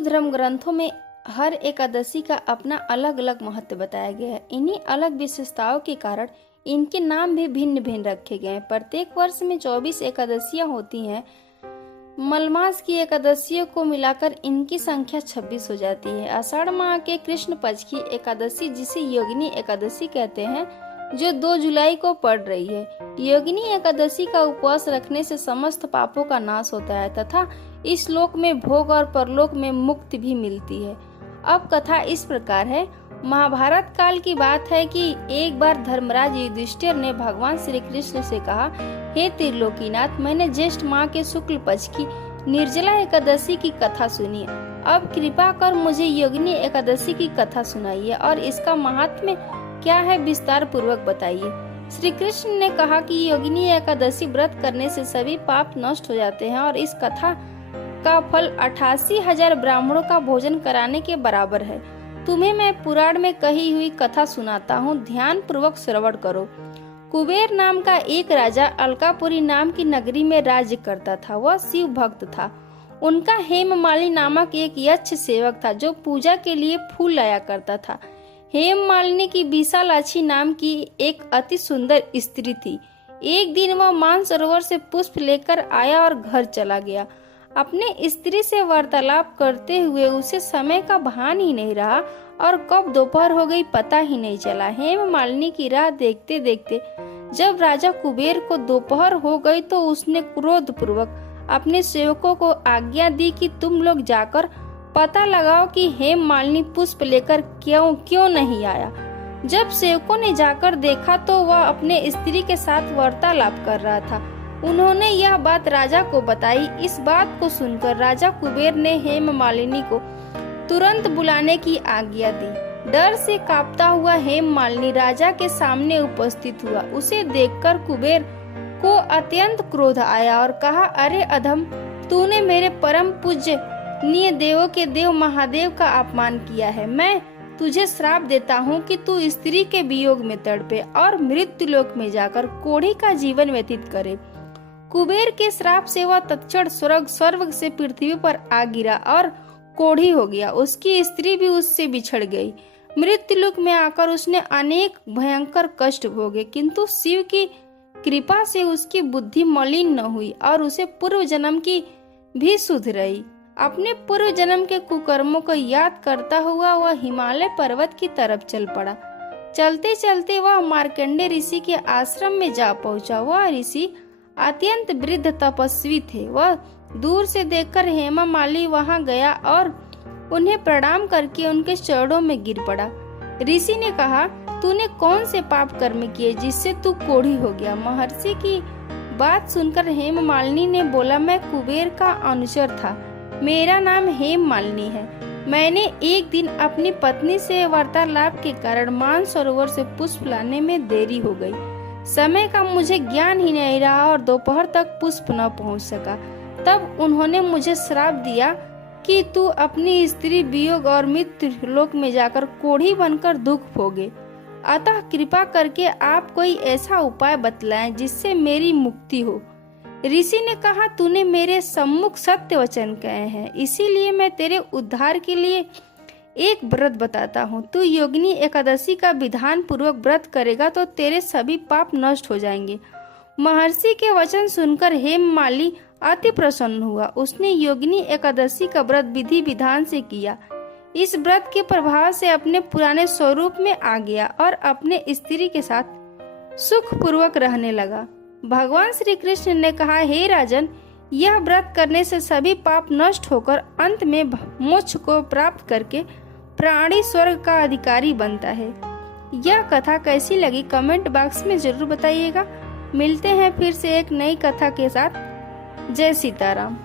धर्म ग्रंथों में हर एकादशी का अपना अलग अलग महत्व बताया गया है। इन्हीं अलग विशेषताओं के कारण इनके नाम भी भिन्न भिन्न रखे गए हैं। प्रत्येक वर्ष में 24 एकादशियां होती हैं। मलमास की एकादशियों को मिलाकर इनकी संख्या 26 हो जाती है। आषाढ़ माह के कृष्ण पक्ष की एकादशी, जिसे योगिनी एकादशी कहते हैं, जो 2 जुलाई को पड़ रही है। योगिनी एकादशी का उपवास रखने से समस्त पापों का नाश होता है तथा इस लोक में भोग और परलोक में मुक्ति भी मिलती है। अब कथा इस प्रकार है। महाभारत काल की बात है कि एक बार धर्मराज युधिष्ठिर ने भगवान श्री कृष्ण से कहा, हे त्रिलोकीनाथ, मैंने ज्येष्ठ माह के शुक्ल पक्ष की निर्जला एकादशी की कथा सुनी। अब कृपा कर मुझे योगिनी एकादशी की कथा सुनाइए और इसका महात्म्य क्या है विस्तार पूर्वक बताइए। श्री कृष्ण ने कहा कि योगिनी एकादशी व्रत करने से सभी पाप नष्ट हो जाते हैं और इस कथा का फल 88,000 ब्राह्मणों का भोजन कराने के बराबर है। तुम्हें मैं पुराण में कही हुई कथा सुनाता हूँ, ध्यान पूर्वक श्रवण करो। कुबेर नाम का एक राजा अलकापुरी नाम की नगरी में राज्य करता था। वह शिव भक्त था। उनका हेममालिनी नामक एक यक्ष सेवक था जो पूजा के लिए फूल लाया करता था। हेममालिनी की विशालाक्षी नाम की एक अति सुंदर स्त्री थी। एक दिन वह मानसरोवर से पुष्प लेकर आया और घर चला गया। अपने स्त्री से वार्तालाप करते हुए उसे समय का भान ही नहीं रहा और कब दोपहर हो गई पता ही नहीं चला। हेममालिनी की राह देखते देखते जब राजा कुबेर को दोपहर हो गई तो उसने क्रोध पूर्वक अपने सेवकों को आज्ञा दी कि तुम लोग जाकर पता लगाओ कि हेममालिनी पुष्प लेकर क्यों नहीं आया। जब सेवकों ने जाकर देखा तो वह अपने स्त्री के साथ वार्तालाप कर रहा था। उन्होंने यह बात राजा को बताई। इस बात को सुनकर राजा कुबेर ने हेममालिनी को तुरंत बुलाने की आज्ञा दी। डर से कांपता हुआ हेममालिनी राजा के सामने उपस्थित हुआ। उसे देखकर कुबेर को अत्यंत क्रोध आया और कहा, अरे अधम, तूने मेरे परम पूज्य देवों के देव महादेव का अपमान किया है। मैं तुझे श्राप देता हूँ कि तू स्त्री के वियोग में तड़पे और मृत्यु लोक में जाकर कोढ़ी का जीवन व्यतीत करे। कुबेर के श्राप से वह तत्क्षण स्वर्ग से पृथ्वी पर आ गिरा और कोढ़ी हो गया। उसकी स्त्री भी उससे बिछड़ गई। मृत्युलोक में आकर उसने अनेक भयंकर कष्ट भोगे, किंतु शिव की कृपा से उसकी बुद्धि मलिन न हुई और उसे पूर्व जन्म की भी सुध रही। अपने पूर्व जन्म के कुकर्मों को याद करता हुआ वह हिमालय पर्वत की तरफ चल पड़ा। चलते चलते वह मार्कंडेय ऋषि के आश्रम में जा पहुंचा। वह ऋषि अत्यंत वृद्ध तपस्वी थे। वह दूर से देखकर हेममालिनी वहां गया और उन्हें प्रणाम करके उनके चरणों में गिर पड़ा। ऋषि ने कहा, तूने कौन से पाप कर्म किए जिससे तू कोढ़ी हो गया? महर्षि की बात सुनकर हेममालिनी ने बोला, मैं कुबेर का अनुचर था। मेरा नाम हेममालिनी है। मैंने एक दिन अपनी पत्नी से वार्तालाप के कारण मानसरोवर से पुष्प लाने में देरी हो गई। समय का मुझे ज्ञान ही नहीं रहा और दोपहर तक पुष्प न पहुंच सका। तब उन्होंने मुझे श्राप दिया कि तू अपनी स्त्री वियोग और मृत्यु लोक में जाकर कोढ़ी बनकर दुख भोगे। अतः कृपा करके आप कोई ऐसा उपाय बतलाएं जिससे मेरी मुक्ति हो। ऋषि ने कहा, तूने मेरे सम्मुख सत्य वचन कहे हैं, इसीलिए मैं तेरे उद्धार के लिए एक व्रत बताता हूँ। तू योगिनी एकादशी का विधान पूर्वक व्रत करेगा तो तेरे सभी पाप नष्ट हो जाएंगे। महर्षि के वचन सुनकर हेममालिनी अति प्रसन्न हुआ। उसने योगिनी एकादशी का व्रत विधि विधान से किया। इस व्रत के प्रभाव से अपने पुराने स्वरूप में आ गया और अपने स्त्री के साथ सुख पूर्वक रहने लगा। भगवान श्री कृष्ण ने कहा, हे राजन, यह व्रत करने से सभी पाप नष्ट होकर अंत में मोक्ष को प्राप्त करके प्राणी स्वर्ग का अधिकारी बनता है। यह कथा कैसी लगी कमेंट बॉक्स में जरूर बताइएगा। मिलते हैं फिर से एक नई कथा के साथ। जय सीताराम।